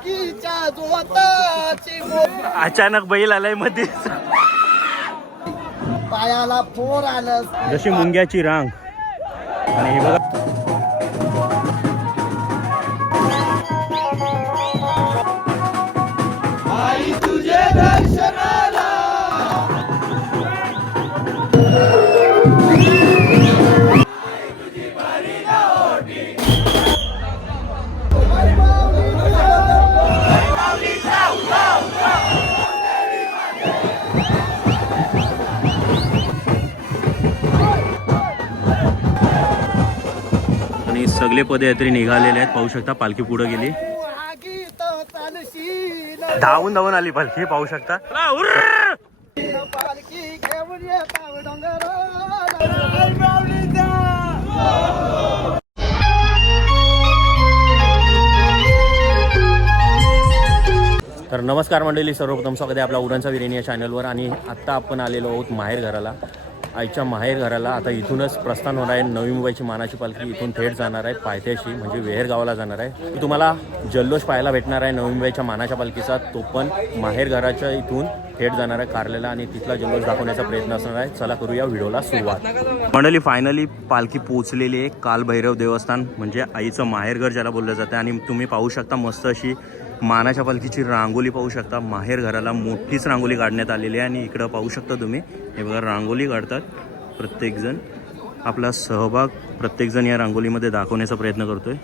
पालखीच्या जोताची अचानक बैल आलाय मध्ये, पायाला फोर आलं जशी मुंग्याची रांग. आणि हे बघा आई तुझे दर्शनाला. आणि सगळे पदयात्री निघालेले आहेत. पाहू शकता पालखी पुढे गेली, आगीत चालशील धावून धावून आली पालखी. पाहू शकता पालखी घेऊन येताव डोंगराला. तर नमस्कार मंडळी, सर्वप्रथम स्वागत आहे आपला उडानचा विरेनी या चॅनलवर. आणि आत्ता आपण आलेलो आहोत माहेर घराला, आईच्या माहेर घराला. आता इथूनच प्रस्थान होणार आहे. नवी मुंबईची मानाची पालखी इथून थेट जाणार आहे पायथ्याशी, म्हणजे वेहेर गावाला जाणार आहे. तुम्हाला जल्लोष पाहायला भेटणार आहे नवी मुंबईच्या मानाच्या पालखीचा. तो पण माहेर घराच्या इथून थेट जाणार आहे कारलेला, आणि तिथला जल्लोष दाखवण्याचा प्रयत्न असणार आहे. चला करूया व्हिडिओला सुरुवात. मंडळी फायनली पालखी पोहोचलेली आहे कालभैरव देवस्थान, म्हणजे आईचं माहेरघर ज्याला बोललं जातं. आणि तुम्ही पाहू शकता मस्त अशी मानाच्या पालखीची रांगोली पाहू शकता. माहेर घराला मोठीच रांगोली काढण्यात आलेली आहे. आणि इकडं पाहू शकता तुम्ही, हे बघा रांगोली काढतात प्रत्येकजण. आपला सहभाग प्रत्येकजण या रांगोलीमध्ये दाखवण्याचा प्रयत्न करतोय.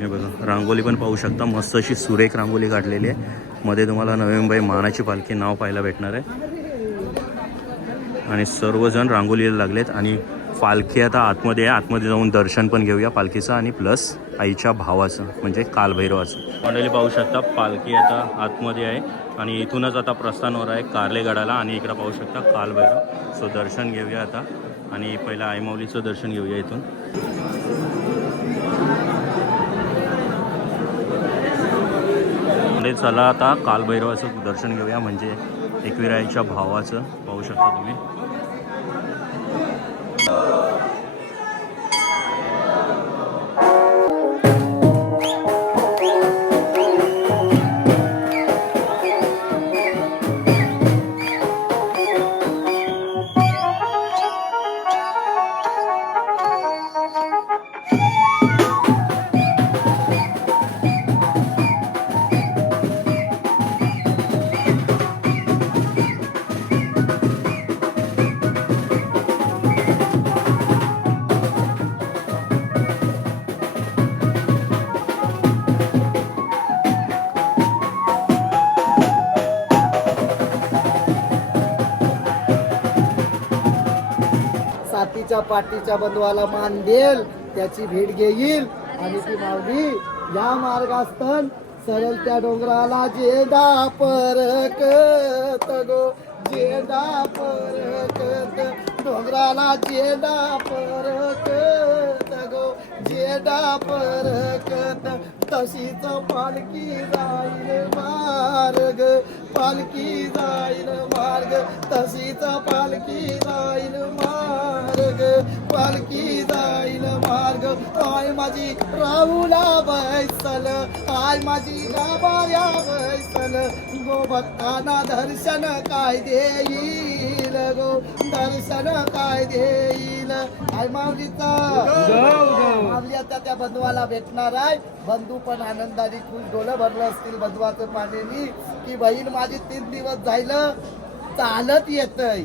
हे बघा रांगोली पण पाहू शकता, मस्त अशी सुरेख रांगोली काढलेली आहे. मध्ये तुम्हाला नवी मुंबई मानाची पालखी नाव पाहायला भेटणार आहे. आणि सर्वजण रांगोलीला लागलेत. आणि पालखी आता आतमध्ये आहे, आतमध्ये जाऊन दर्शन पण घेऊया पालखीचं आणि प्लस आईच्या भावाचं म्हणजे कालभैरवाचं. मंडळी पाहू शकता पालखी आता आतमध्ये आहे आणि इथूनच आता प्रस्थान होणार आहे कारलेगडाला. आणि इकडं पाहू शकता कालभैरव. सो दर्शन घेऊया आता, आणि पहिलं आईमाऊलीचं दर्शन घेऊया इथून. म्हणजे चला आता कालभैरवाचं दर्शन घेऊया, म्हणजे एकविराईच्या भावाचं. पाहू शकता तुम्ही. साथीच्या पाठीच्या बंधवाला मान देईल, त्याची भेट घेईल. आणि ती माऊली या मार्गास्तन सरळ त्या डोंगराला जेंडा परकत गो, जेंडा परकत डोंगराला, जेंडा परकत गो, जेंडा परकत. तशीच पालखी जाईल मार्ग, पालखी जाईल मार्ग, तशीच पालखी जाईल मार्ग, पालखी जाईल मार्ग. आय माझी राहुला बैसल, आय माझी गाभाऱ्या बैसल गो, भक्तांना दर्शन काय देईल गो, दर्शन काय देईल. आय माऊलीचा माऊली आता त्या बंधुवाला भेटणार आहे. बंधू पण आनंदाने खुश डोलं भरलं असतील बंधुवाचं पाण्यानी, की बहीण माझी 3 दिवस जायलं चालत येतय.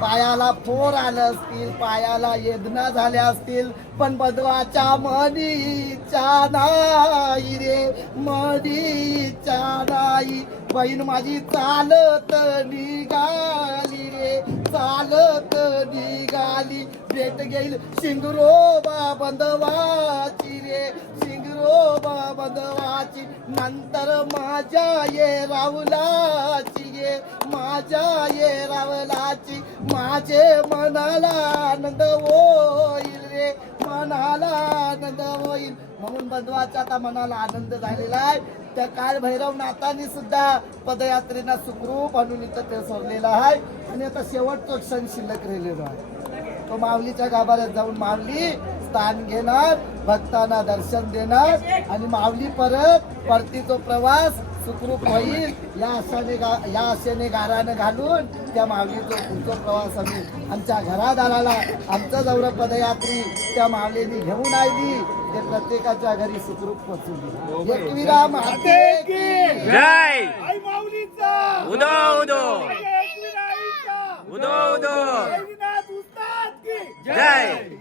पायाला फोर आलं असतील, पायाला वेदना झाल्या असतील, पण बंधवाच्या मनीच्या नाही रे, मनीच्या नाही. बहीण माझी चालत निघाली रे, चालत निघाली. भेट घेईल शिंगरोबा बंधवाची रे, शिंगरोबा बंधवाची. नंतर माझ्या ये रावलाची ये, माझ्या ये रावलाची. माझे मनाला आनंद होईल रे, मनाला आनंद होईल. म्हणून बंधवाचा आता मनाला आनंद झालेला आहे. त्या कालभैरवनाथांनी सुद्धा पदयात्रेला सुखरूप आणून इथं ते सोडलेला आहे. आणि आता शेवटचा क्षण शिल्लक राहिलेला आहे. तो माऊलीच्या गाभाऱ्यात जाऊन माऊली स्थान घेणार, भक्तांना दर्शन देणार आणि माऊली परत परतीचा प्रवास सुखरूप होईल या आशेने गारानं घालून त्या माऊलीचा पुढचा प्रवास आम्ही आमच्या घरादाराला आमचं जवळ पदयात्री त्या माऊलीने घेऊन आली ते प्रत्येकाच्या घरी सुखरूप पोहोचली. एकविरा माते की जय. आई माऊलीचा उदो उदो एकविराईचा उदो उदो साईनाथ उस्ताद की जय.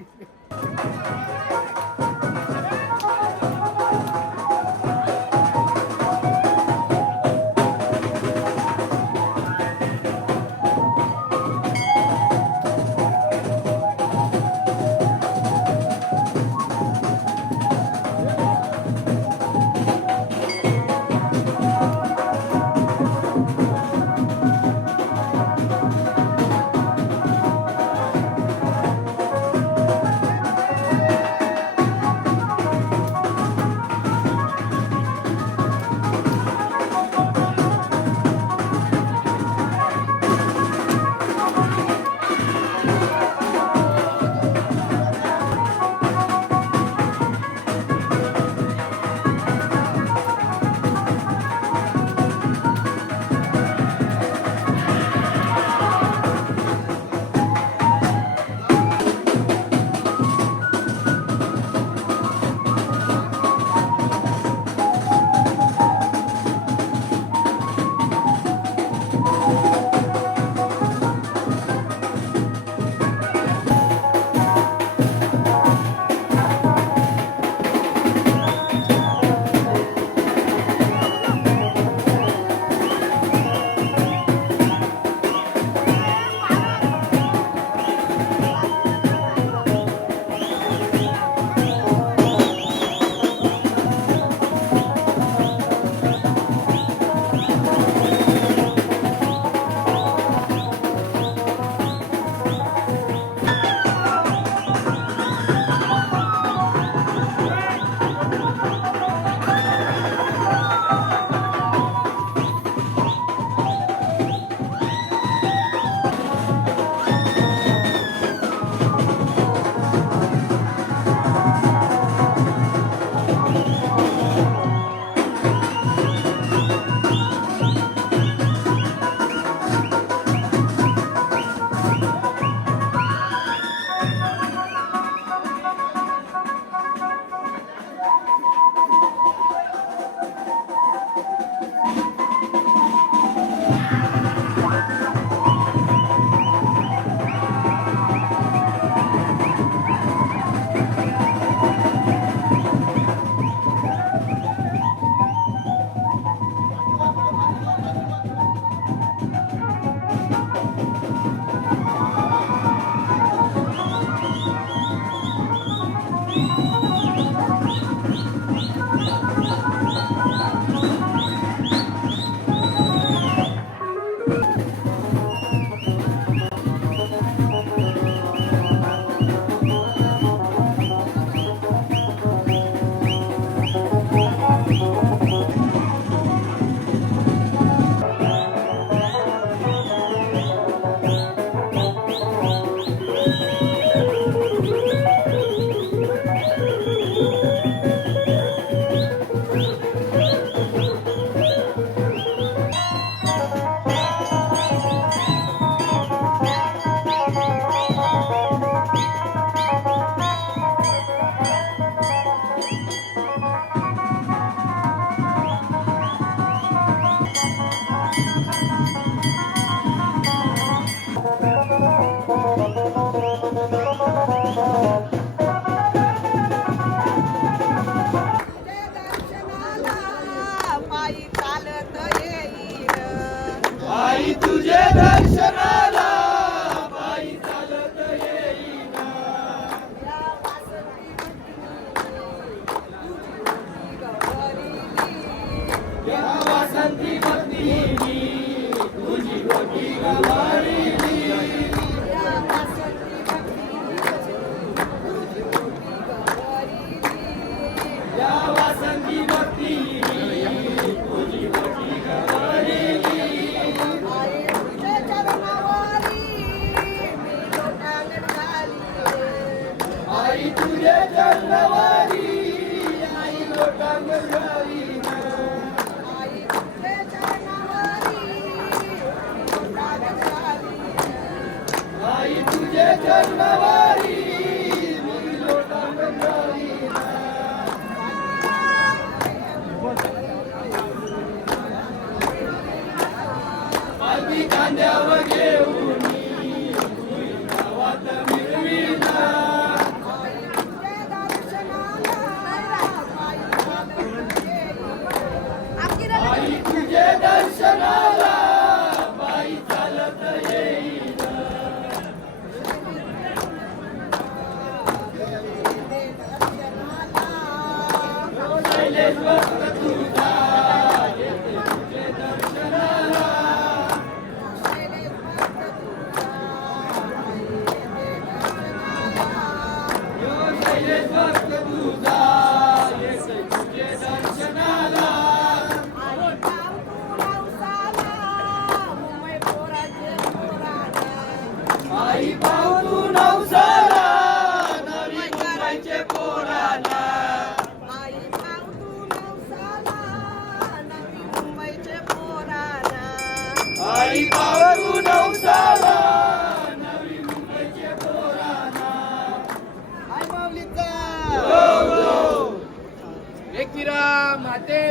तुझे आई माऊलीचा एकविरा माते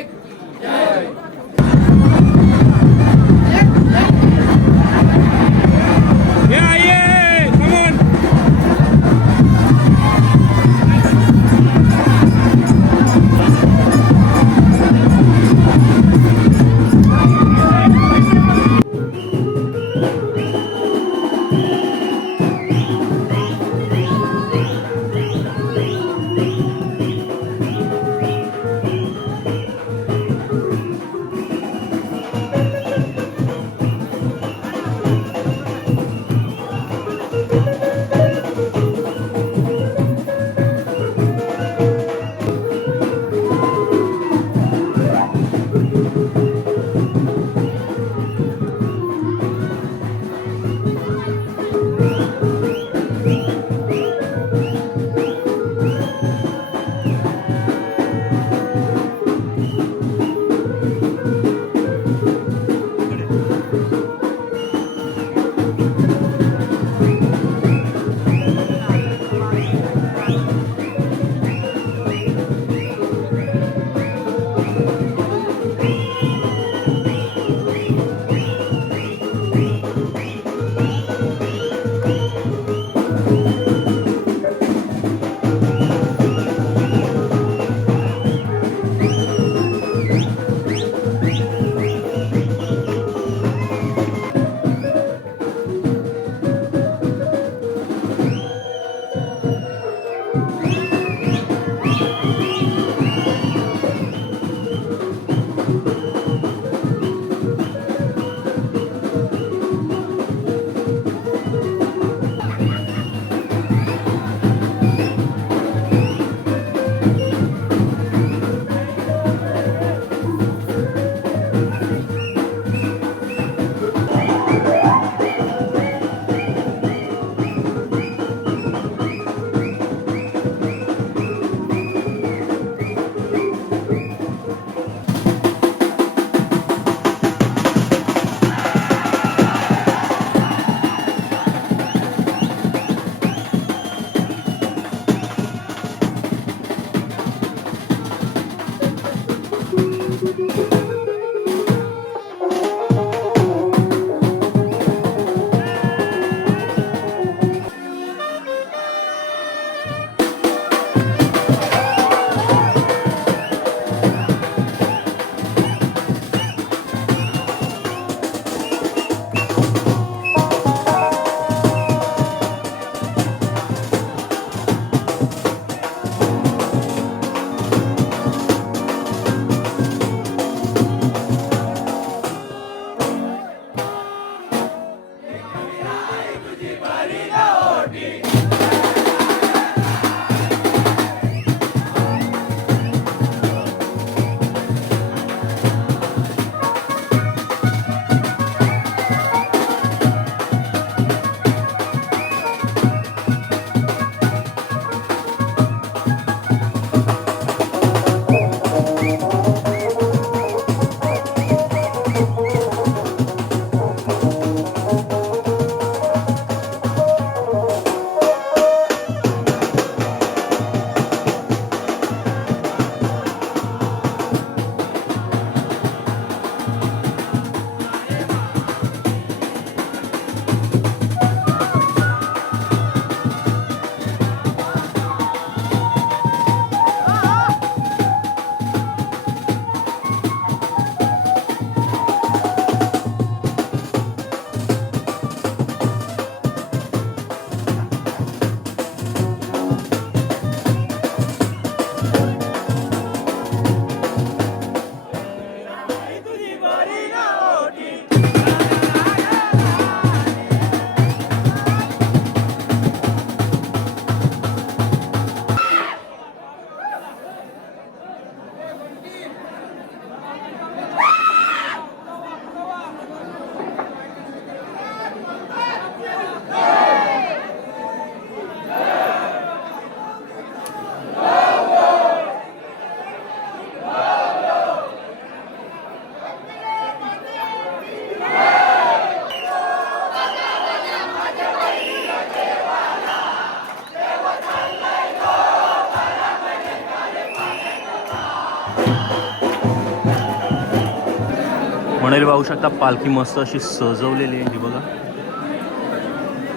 मंडळी पाहू शकता पालखी मस्त अशी सजवलेली आहे ही बघा.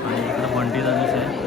आणि इकडे बंटी दादाच आहे.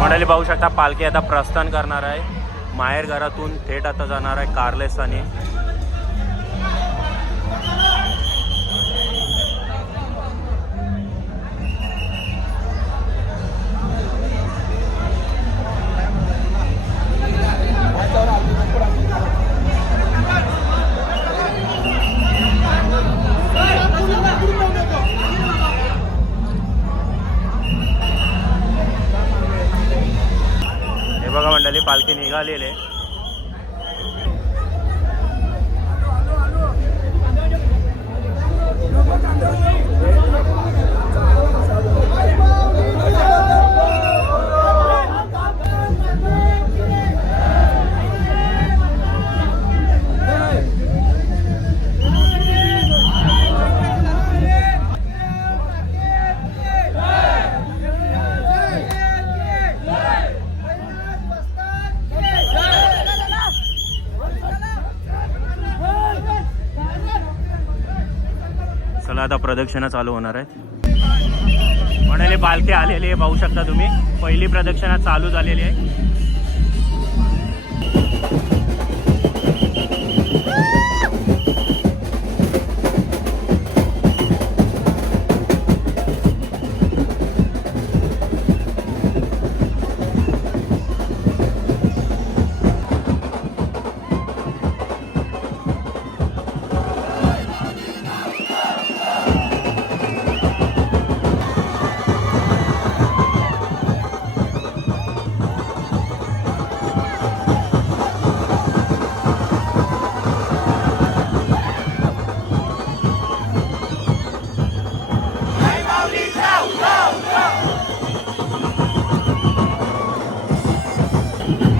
मंडळी पाहू शकता पालखी आता प्रस्थान करणार आहे. माहेर घरातून थेट आता जाणार आहे कारलेस्थानी. हे बघा मंडळी पालखी निघालेली आहे. चला आता प्रदक्षिणा चालू होणार आहे. म्हणाले पालखी आलेली आहे पाहू शकता तुम्ही. पहिली प्रदक्षिणा चालू झालेली आहे.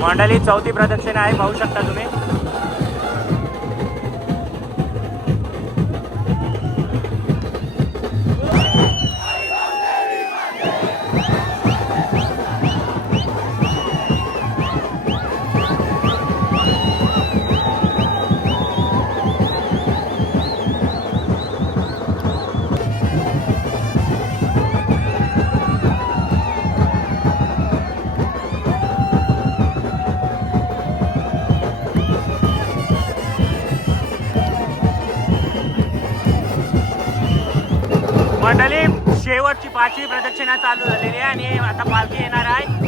मंडळी चौथी प्रदक्षिणा आहे पाहू शकता तुम्ही. मंडळी शेवटची 5वी प्रदक्षिणा चालू झालेली आहे आणि आता पालखी येणार आहे.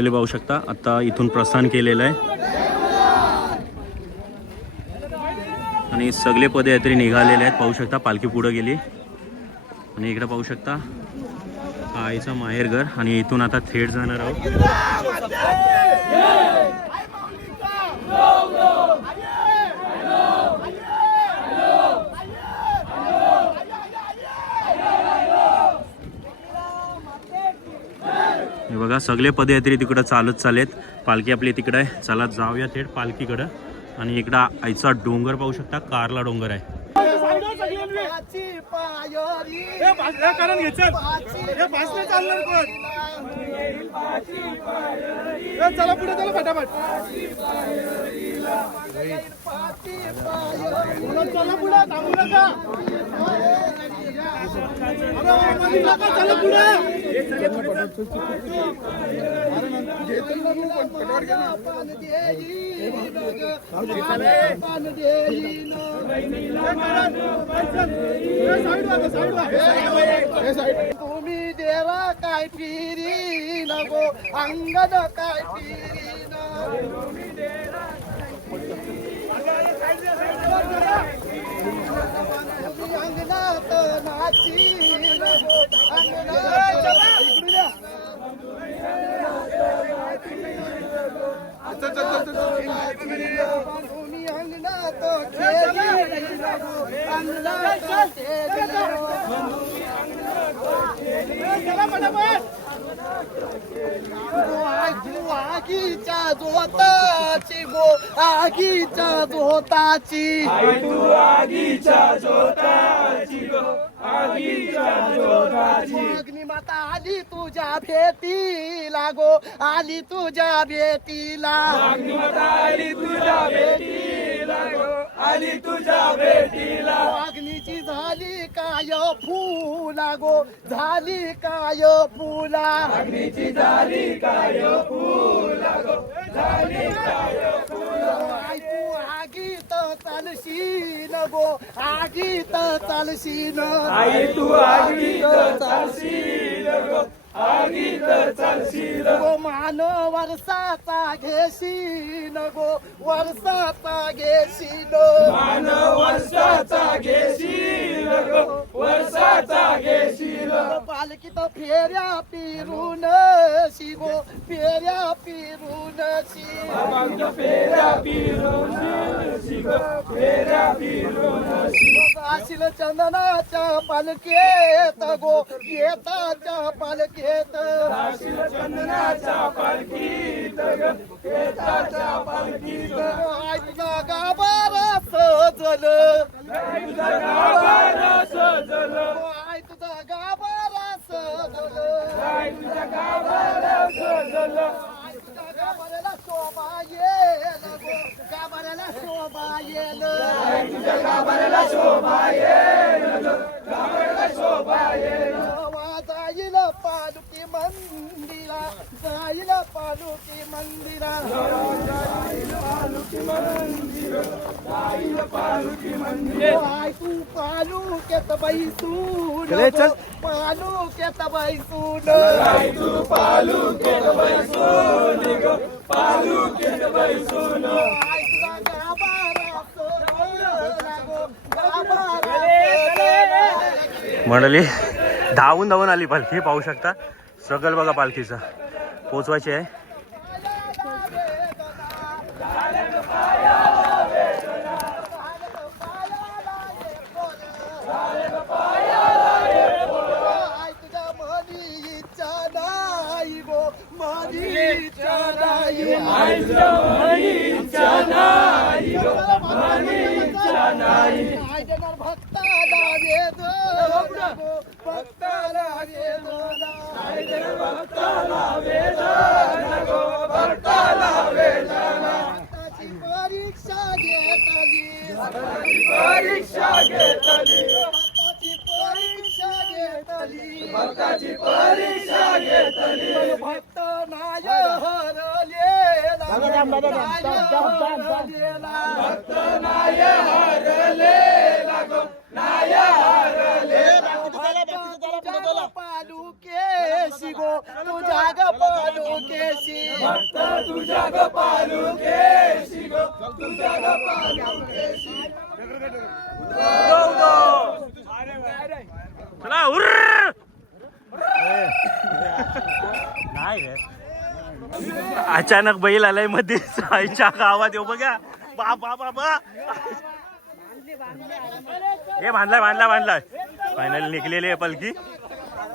मंडळी पाहू शकता आता इथून प्रस्थान केलेलं आहे आणि सगळे पदयात्री निघालेले आहेत. पाहू शकता पालखी पुढे गेली आणि इकडे पाहू शकता आईचं माहेरघर आणि इथून आता थेट जाणार आहोत. हे बघा सगळे पदयात्री तिकडं चालत चालेत. पालखी आपली तिकडं आहे. चला जाऊया थेट पालखीकडं. आणि इकडं आईचा डोंगर पाहू शकता, कारला डोंगर आहे. चला पुढे चला फटाफट चला पुढे थांबू नका चला पुढे तुम्ही देरा काय फिरी नको अंगण काय फिरी अंगणात नाची नको तुम्ही अंगणात आगीच्या जोताची गो आगीच्या जोताची अग्निमाता आली तुझ्या भेटीला गो आली तुझ्या भेटीला अग्नीची झाली काय फुला गो झाली काय फुला तू आगीत चालशील गो आगीत चालशील गो मान वर्षाचा घेशील गो वर्षाचा घेशील पालखीत फेऱ्या पिरून शिगो फेऱ्या पिरून आशील चंदनाच्या पालखेत गो येताच्या पालखेत तुझा गाभारा सजल तुझा गाभारा सजल गाभाऱ्याला शोभा येल गो गाभाऱ्याला शोभा येल जाईल पालुकी मंदिरा जाईल पालुकी मंदिरा आय तू पालुक्यात बैसून पालुक्यात बैसून आय तुझा गाभारा मंडळी धावून धावून आली पालखी. पाहू शकता स्ट्रगल बघा पालखीचा. पोचवायची आहे. भक्ताला वेद भक्ताला भक्ताची परीक्षा घेतली भक्त नाय हरलेला पालुके शिगो तुझ्या ग पालुके पालुकेशी भक्त तुझ्या ग पालुकेशी ग तुझ्या ग पालुकेशी चला उर नाही रे. अचानक बैल आलाय मध्ये आईच्या गावात येऊ बघा. बाबा बाबा हे बांधलाय फायनल निघलेली आहे पालखी.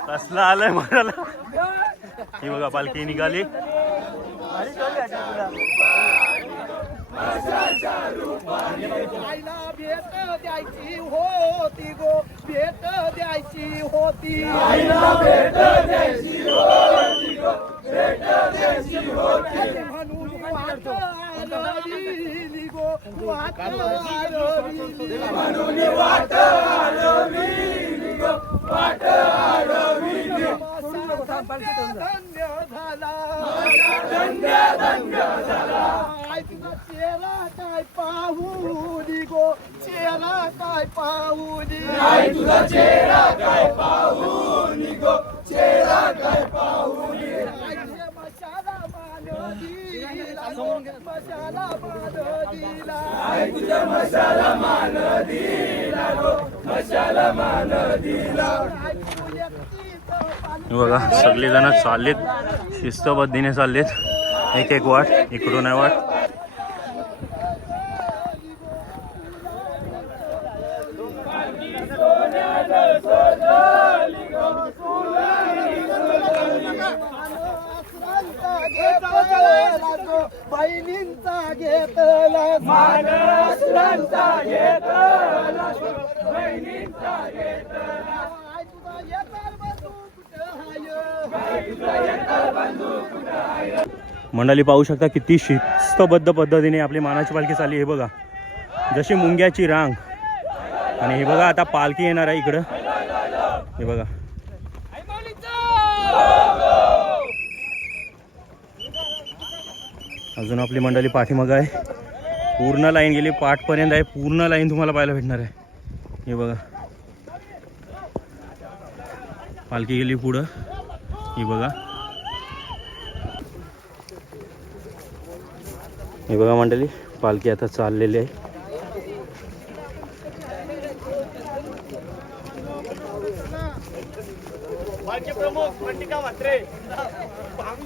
कसला आलाय मला ही बघा पालखी निघाली. आईला भेट द्यायची होती गो भेट द्यायची होती आईला भेट द्यायची होती गो भेट द्यायची होती म्हणून वाट आरविली गो वाट आरविली म्हणून वाट आरविली गो वाट आरविली धन्य झाला धन्य झाला आई तुझा चेहरा काय पाहुली गो चेहरा काय पाहुली आई तुझा चेहरा काय पाहुली गो चेहरा काय पाहुली आई तुझ्या मशाला मान दिला मशाला मान दिला आई तुझ्या मशाला मान दिला गो मशाला मान दिला आई तुझ्या बघा सगळेजण चाललेत शिस्तबद्धीने चाललेत. एक एक वाट इकडून आहे वाट. बहिणींचा घेतला मान असुरांचा घेतला बहिणींचा घेतला आई तुझा येतार बंधू कुठं हाय मंडळी पाहू शकता किती शिस्तबद्ध पद्धतीने आपली मानाची पालखी चालली. हे बघा जशी मुंग्याची रांग. आणि हे बघा आता पालखी येणार आहे इकडं. हे बघा अजून आपली मंडळी पाठीमागं आहे. पूर्ण लाईन गेली पाठपर्यंत आहे. पूर्ण लाईन तुम्हाला पाहायला भेटणार आहे. हे बघा पालखी गेली पुढं. हे बघा हे बघा मंडळी पालखी आता चाललेली आहे.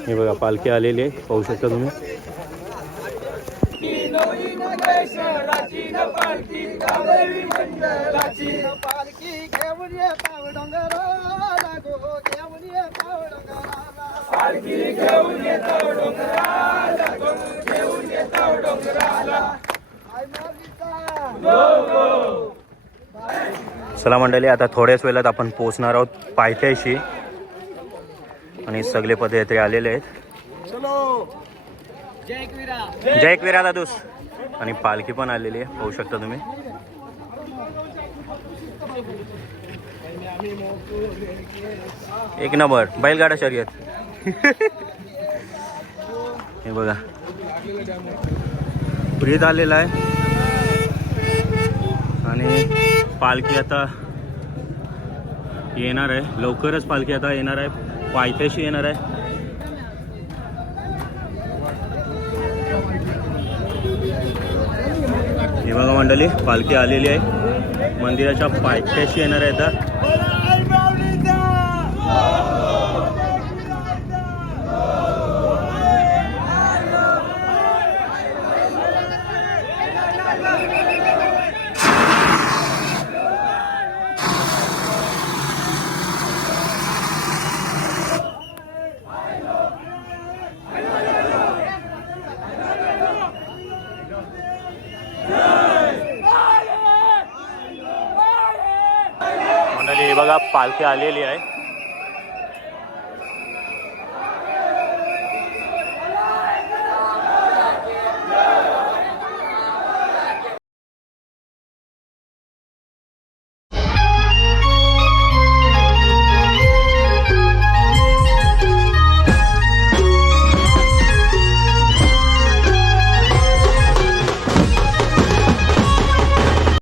हे बघा पालखी आलेली आहे पाहू शकता तुम्ही. पालखी घेऊन येताव डोंगराला गो घेऊन येताव डोंगराला पालखी घेऊन येताव डोंगराला गो घेऊन येताव डोंगराला आई माऊलीचा गो. चला मंडळी आता थोड्याच वेळात आपण पोहोचणार आहोत पायथ्याशी. आणि सगळे पदयात्री आलेले आहेत. जय एकविरा दादूस. आणि पालखी पण आलेली आहे पाहू शकता तुम्ही. एक नंबर बैलगाडा शर्यत. हे बघा प्रीत आलेला आहे. आणि पालखी आता येणार आहे लवकरच. पालखी आता येणार आहे पायथ्याशी येणार आहे. हे बघा मंडळी पालखी आलेली आहे मंदिराच्या पायथ्याशी येणार आहे आता. मंडळी हे बघा पालखी आलेली आहे.